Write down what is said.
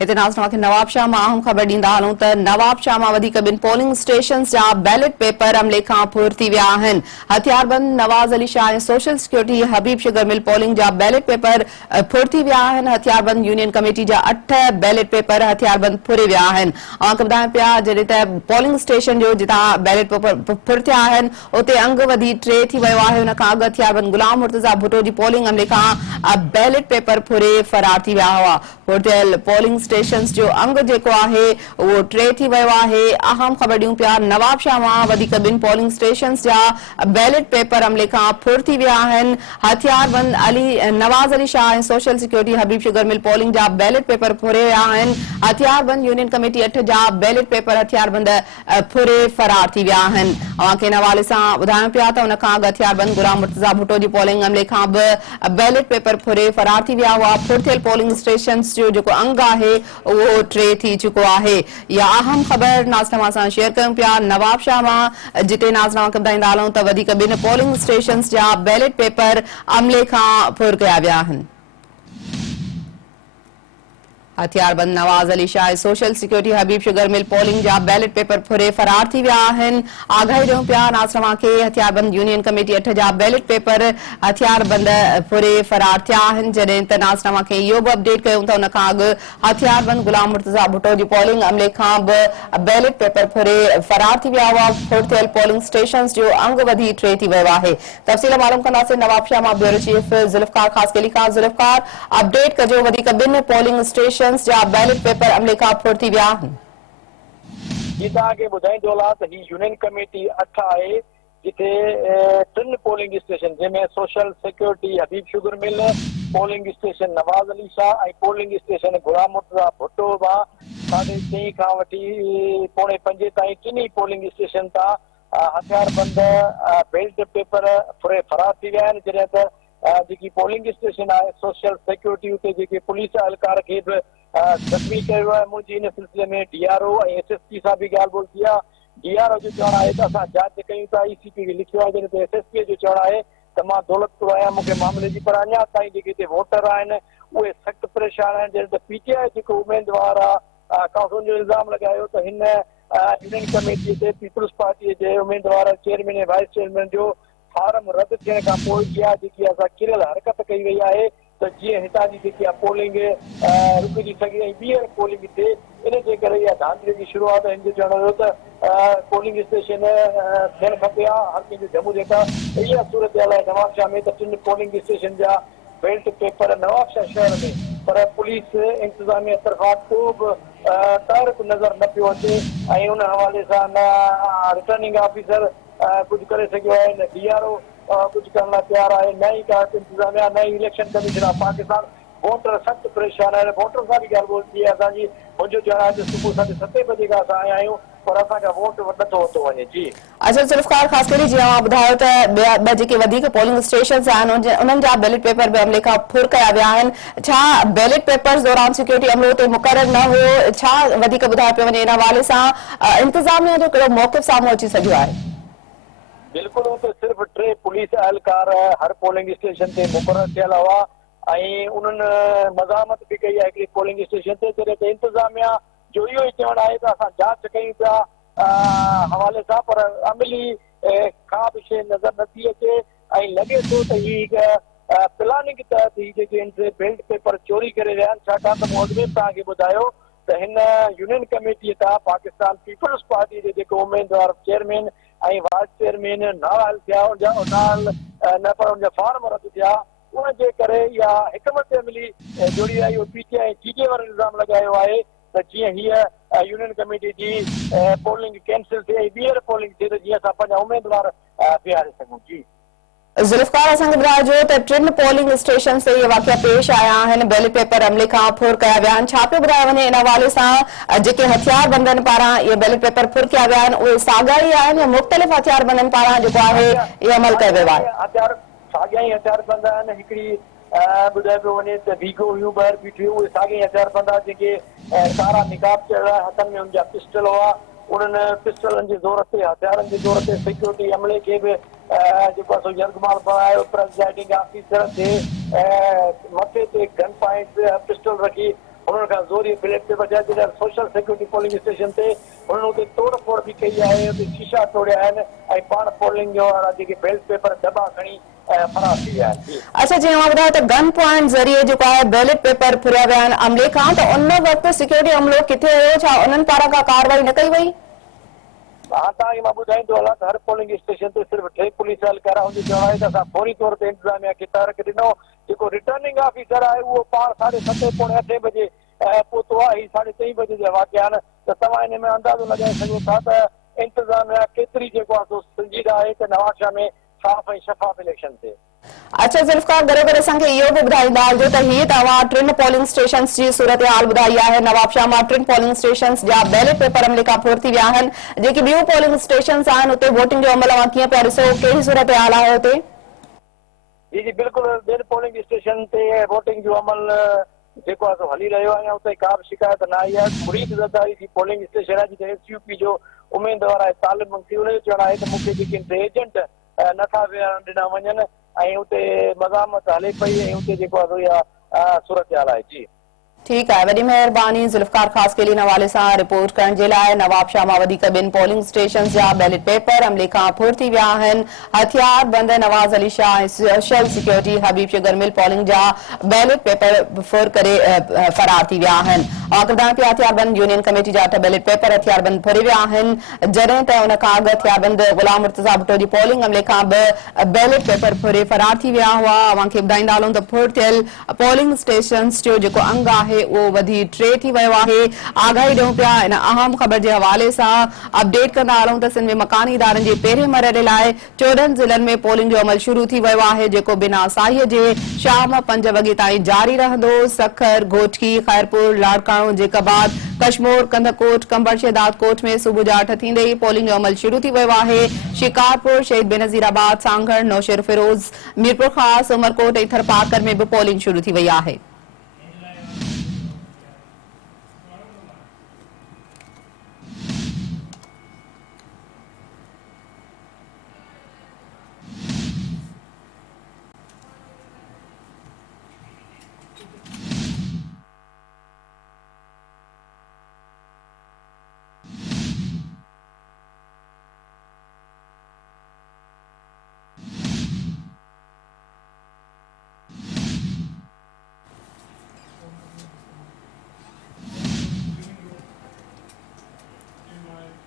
नवाब शाह में अहम खबर ॾींदा हलूं त नवाब शाह में ॿिनि पोलिंग स्टेशन्स जा बैलेट पेपर अमले खां फुर थी विया आहिनि। हथियारबंद नवाज़ अली शाह ऐं social security Habib sugar mill polling जा बैलेट पेपर फुर थी विया आहिनि। हथियारबंद यूनियन कमेटी जा 8 बैलेट पेपर हथियारबंद फुरे विया आहिनि। ॿुधायूं पिया जॾहिं त पोलिंग स्टेशन जो जितां बैलेट पेपर फुर थिया आहिनि उते अंग वधी 3 थी वियो आहे। हुन खां अॻु हथियारबंद गुलाम मुर्तज़ा भुट्टो जी पोलिंग अमले खां बैलेट पेपर फुरे फरार थी विया हुआ। फुर थियल पोलिंग स्टेशन्स जो अंग जेको आहे वो 3 थी वियो आहे। अहम खबर ॾियूं पिया नवाब शाह मां ॿिनि पोलिंग स्टेशन्स जा बैलेट पेपर अमले खां फुर थी विया आहिनि। हथियारबंद नवाज़ अली शाह ऐं social security Habib sugar mill polling जा बैलेट पेपर फुरे विया आहिनि। हथियारबंद यूनियन कमेटी 8 जा बैलेट पेपर हथियारबंद फुरे फरार थी विया आहिनि। इन हवाले सां ॿुधायूं पिया त हुन खां अॻु हथियारबंद गुलाम मुर्तज़ा भुट्टो जी पोलिंग अमले खां बि बैलेट पेपर फुरे फरार थी विया हुआ। फुर थियल पोलिंग स्टेशन्स जो जेको अंग आहे वो 3 थी चुको आहे। या अहम खबर नाज़नामा सां शेयर कयूं पिया नवाब शाह मां जिते नाज़नामा खे ॿुधाईंदा हलूं त ॿिनि पोलिंग स्टेशन्स जा बैलेट पेपर अमले खां फुर कया विया आहिनि। हथियारबंद Nawaz Ali Shah social security Habib sugar mill polling जा बैलेट पेपर फुरे फरार थी विया आहिनि। आगाही ॾियूं पिया नाज़नामा खे हथियारबंद यूनियन कमेटी 8 जा बैलेट पेपर हथियारबंद फुरे फरार थिया आहिनि। जॾहिं त नाज़नामा खे इहो बि अपडेट कयूं त हुन खां अॻु हथियारबंद गुलाम मुर्तज़ा भुट्टो जी पोलिंग अमले खां बि बैलेट पेपर फुरे फरार थी विया हुआ। फुर थियल पोलिंग स्टेशन्स जो अंग वधी 3 थी वियो आहे। तफ़सील मालूम कंदासीं नवाब शाह मां ब्यूरो चीफ ज़ुल्फ़कार ख़ासकेली खां। ज़ुल्फ़कार अपडेट कजो ॿिनि पोलिंग स्टेशन जा बैलेट पेपर अमले खां फुर थी विया आहिनि। जी तव्हांखे ॿुधाईंदो हलां त ही यूनियन कमेटी 8 आहे जिथे 3 पोलिंग स्टेशन जंहिंमें social security Habib sugar mill polling station Nawaz Ali Shah ऐं पोलिंग स्टेशन गुलाम मुर्तज़ा भुट्टो मां 4:30 खां वठी 4:45 ताईं टिनी पोलिंग स्टेशन तां हथियारबंद बेल्ट पेपर फुरे फरार थी विया आहिनि। जॾहिं त जेकी पोलिंग स्टेशन आहे सोशल सिक्योरिटी उते जेके पुलिस एहलकार खे बि ज़ख़्मी कयो आहे। मुंहिंजी इन सिलसिले में DRO ऐं SSP सां बि ॻाल्हि ॿोल थी आहे। DRO जो चवणु आहे त असां जांच कयूं था। ECP खे लिखियो आहे। जॾहिं त SSP जो चवणु आहे त मां दौलतपुर आहियां मूंखे मामले जी, पर अञा ताईं जेके हिते वोटर आहिनि उहे सख़्तु परेशान आहिनि। जॾहिं त PTI जेको उमेदवार आहे काफ़ी जो इल्ज़ाम लॻायो त हिन यूनियन कमेटी ते पीपल्स पार्टीअ जे उमेदवार चेयरमैन ऐं वाइस चेयरमैन जो फार्म रद्द थियण खां पोइ इहा जेकी असां किरियल हरकत कई वई आहे त जीअं हितां जी जेकी आहे पोलिंग रुकिजी सघे ऐं ॿीहर पोलिंग थिए। इन जे करे इहा धांधलीअ जी शुरूआत हिन जो चवणु हुयो त पोलिंग स्टेशन थियणु खपे हा हर कंहिंजो जम्मू जेका इहा सूरत हाल आहे नवाब शाह में त 3 पोलिंग स्टेशन जा बेल्ट पेपर नवाब शाह शहर में, पर पुलिस इंतज़ामिया तरफ़ां को बि तर्क नज़र न पियो अचे ऐं उन हवाले सां न रिटर्निंग ऑफिसर कुझु करे सघियो आहे, न DRO कुझु करण लाइ तयारु आहे, न ई का इंतज़ामिया, न ई election commission of Pakistan. Voter सख़्तु परेशान आहिनि। वोटर सां बि ॻाल्हि ॿोल थी आहे असांजी। मुंहिंजो चवणु आहे त सुबुह 7:30 बजे खां असां आया आहियूं पर असांजा वोट नथो वरितो वञे। जी अच्छा ज़ुल्फ़कार ख़ासकेली जीअं ॿुधायो त ॿिया जेके वधीक पोलिंग स्टेशन्स आहिनि उन्हनि जा बैलेट पेपर बि अमले खां फुर कया विया आहिनि। छा बैलेट पेपर्स दौरान सिक्योरिटी अमलो ते मुक़ररु न हुयो? छा वधीक ॿुधायो पियो वञे? इन हवाले सां इंतज़ामिया जो कहिड़ो मौक़िफ़ साम्हूं अची सघियो आहे? बिल्कुलु उते सिर्फ़ु 3 पुलिस एहलकार हर पोलिंग स्टेशन ते मुक़ररु थियल हुआ ऐं उन्हनि मज़ामत बि कई आहे हिकिड़ी पोलिंग स्टेशन ते। जॾहिं त इंतज़ामिया जो इहो ई चवणु आहे त असां जांच कयूं पिया हवाले सां, पर अमली का बि शइ नज़र नथी अचे ऐं लॻे थो त ही प्लानिंग तहत ही जेके बेल्ट पेपर चोरी करे विया आहिनि। छाकाणि त मूं अॻु में तव्हांखे ॿुधायो त हिन यूनियन कमेटीअ तां पाकिस्तान पीपल्स पार्टी जे जेको उमेदवार चेयरमैन ऐं वाइस चेयरमैन नाराज़ थिया न पर उनजा फार्म रद्द थिया। उनजे करे इहा हिकमत अमली जोड़ी आई। PTI TJ वारो इल्ज़ाम लॻायो आहे त जीअं हीअ यूनियन कमेटी जी पोलिंग कैंसिल थिए ऐं ॿीहर पोलिंग थिए त जीअं असां पंहिंजा उमेदवार बीहारे सघूं। जी ज़ुल्फ़कार असांखे ॿुधाइजो त 3 पोलिंग स्टेशन ते इहे वाक़िया पेश आया आहिनि। बैलेट पेपर अमले खां फुर कया विया आहिनि। छा पियो ॿुधायो वञे इन हवाले सां जेके हथियारबंदनि पारां इहे बैलेट पेपर फुर कया विया आहिनि उहे साॻा ई आहिनि या मुख़्तलिफ़ हथियारबंदनि पारां जेको आहे इहो अमल कयो वियो आहे? साॻिया ई हथियारबंद आहिनि। हिकिड़ी ॿुधाए पियो वञे त वीगो हुयूं ॿाहिरि बीठियूं उहे साॻिया ई हथियारबंद आहे जेके कारा निकाब चढ़िया हथनि में उनजा पिस्टल हुआ। उन्हनि पिस्टलनि जे ज़ोर ते हथियारनि जे ज़ोर ते सिक्योरिटी अमले खे बि जेको आहे सो यरगमाल बणायो। प्रेसिडाइडिंग ऑफिसर ते मथे ते गन पॉइंट पिस्टल रखी उन्होंने खां ज़ोरी बैलेट पेपर जा जॾहिं सोशल सिक्योरिटी पोलिंग स्टेशन ते उन्होंने उते तोड़-फोड़ बि कई आहे, उते शीशा तोड़िया आहिनि ऐं पाण पोलिंग जो वारा जेके बैलेट पेपर दॿा खणी फरार थी विया आहिनि। अच्छा, जीअं मां ॿुधायो त गन पॉइंट ज़रिए जेको आहे बैलेट पेपर फुरिया विया आहिनि अमले खां, त उन वक़्तु सिक्योरिटी अमलो किथे हुयो? छा उन्हनि पारां का कार्रवाई न कई वई? हाँ तव्हांखे मां ॿुधाईंदो हलां त हर पोलिंग स्टेशन ते सिर्फ़ु 2 पुलिस एहलकार हुनजी चवण आहे त असां फौरी तौर ते इंतज़ामिया खे तहरीक ॾिनो। जेको रिटर्निंग ऑफिसर आहे उहो पाण 7:30 पौणे 8 बजे पहुतो आहे। ही 3:30 बजे जा वाक़िया आहिनि। त तव्हां इन में अंदाज़ो लॻाए सघो था त इंतज़ामिया केतिरी जेको आहे सो संजीदा आहे त नवाब शाह में साफ़ ऐं शफ़ाफ़ इलेक्शन थिए। अच्छा ज़ुल्फ़कार, गॾोगॾु असांखे इहो बि ॿुधाईंदा जो त हीअ तव्हां 3 पोलिंग स्टेशन्स जी सूरत हाल ॿुधाई आहे। नवाबशाह मां 3 पोलिंग स्टेशन्स जा बैलेट पेपर अमले खां फुर थी विया आहिनि। जेके ॿियूं पोलिंग स्टेशन्स आहिनि उते वोटिंग जो अमल अवां कीअं पिया ॾिसो? कहिड़ी सूरत हाल आहे हुते? जी जी बिल्कुलु, ॿियनि पोलिंग स्टेशन ते वोटिंग जो अमल जेको आहे सो हली रहियो आहे। उते का बि शिकायत न आई आहे। मुरीद ज़रदारी जी पोलिंग स्टेशन आहे जिते SUP जो उम्मीदवार आहे तालिब मंगती, उनजो चवणु आहे त मूंखे जेके एजेंट नथा ॾिना वञनि ऐं उते मज़ामत हले पई ऐं उते जेको आहे सो इहा सूरत हाल आहे। जी ठीक है, वॾी महिरबानी ज़ुल्फ़कार ख़ास केलिन हवाले सां रिपोर्ट करण जे लाइ। नवाबशाह मां वधीक 2 पोलिंग स्टेशन जा बैलेट पेपर अमले खां फुर थी विया आहिनि। हथियार बंद नवाज़ अली शाह ऐं social security Habib sugar mill polling जा बैलेट पेपर फुर करे फरार थी विया आहिनि। आक़िरदार पिया हथियार बंद यूनियन कमेटी जा 8 बैलेट पेपर हथियार बंद फुरे विया आहिनि, जॾहिं त उन खां अॻु हथियार बंद गुलाम मुर्तज़ा भुट्टो जी पोलिंग अमले खां 2 बैलेट पेपर फुरे फरार थी विया हुआ। अव्हां खे ॿुधाईंदा हलूं त फुर थियल पोलिंग स्टेशन्स जो जेको अंग आहे वो वधी 3 थी वियो आहे। आगाही ॾियूं पिया इन अहम ख़बर जे हवाले सां। अपडेट कंदा हलूं त सिंध में मकानी इदारनि जे पहिरें मरहले लाइ 14 ज़िलनि में पोलिंग जो अमल शुरू थी वियो आहे, जेको बिना साईअ जे शाम 5 वॻे ताईं जारी रहंदो। सखर, घोटकी, खैरपुर, लाड़काणो, जेकाबाद, कशमोर, कंधकोट, कंबर, शहदाद कोट में सुबुह जा 8 थींदे ई पोलिंग जो अमल शुरू थी वियो आहे। शिकारपुर, शहीद बेनज़ीराबाद, सांगड़, नौशेर फिरोज, मीरपुर ख़ास, उमरकोट ऐं थरपाकर में बि पोलिंग शुरू थी वई आहे।